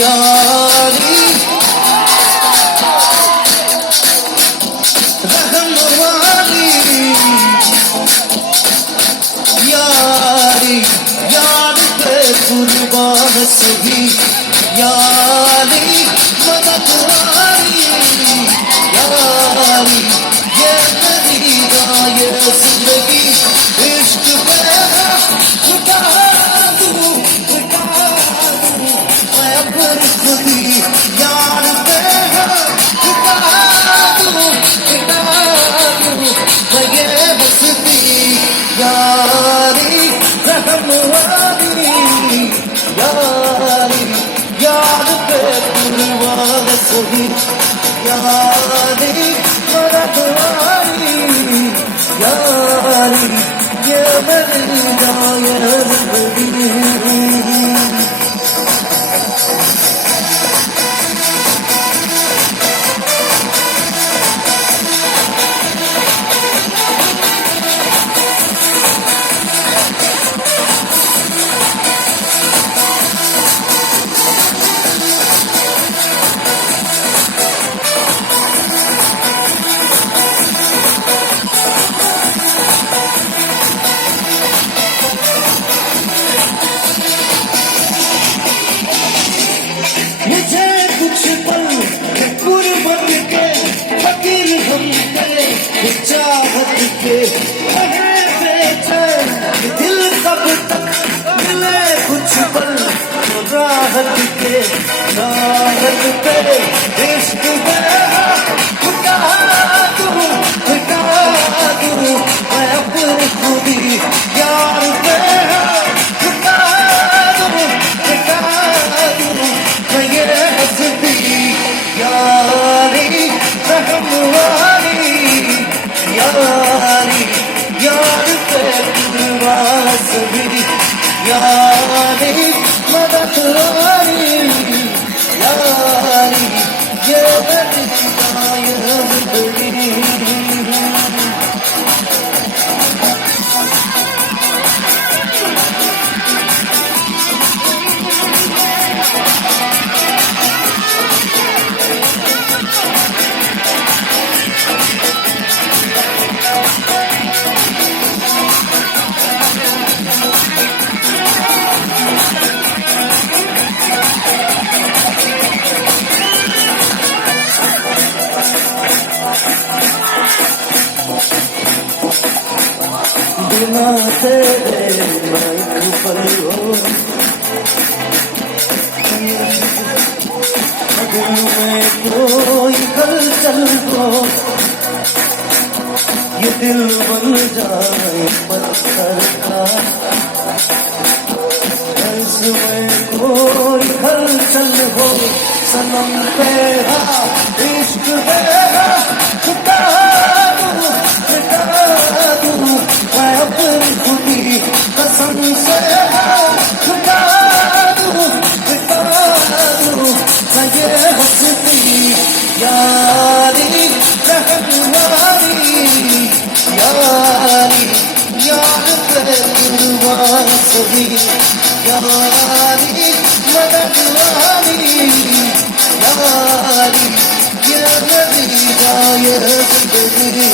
यारी रहम वाली यारी यार पे कुर्बान सभी यारी मदद वाली यारी ये मेरी गाय जिंदगी इश्क पे उठा दूं मैं अपनी खुदी यार पे उठा दूं मैं ये बसती यारी रहम वाली यारी यार पे कुर्बान सभी यारी मदद वाली यारी ये मेरी गाय जिंदगी मुझे कुछ पल कुर्बत के फकीर हम तेरे चाहत के रहे बेचैन दिल कब तक मिले कुछ पल राहत के राहत पे इश्क मेरा उठा दूं मैं अपनी खुदी यार पे उठा दूं मैं ये हंसती यारी रहम वाली यारी यार पे कुर्बान सभी यारी मदद वाली यारी ये मेरी गाय जिंदगी बिना तेरे मैं एक पल हो दिल में कोई हलचल हो ये दिल बन जाए पत्थर का इसमें कोई हलचल हो सनम तेरा इश्क तेरा छुटा दूं मैं अपनी खुदी कसम से छुटा दूं मैं ये हंसती यारी रहम वाली यारी यार पे कुर्बान सभी यारी मदद वाली यारी ये मेरी गाय जिंदगी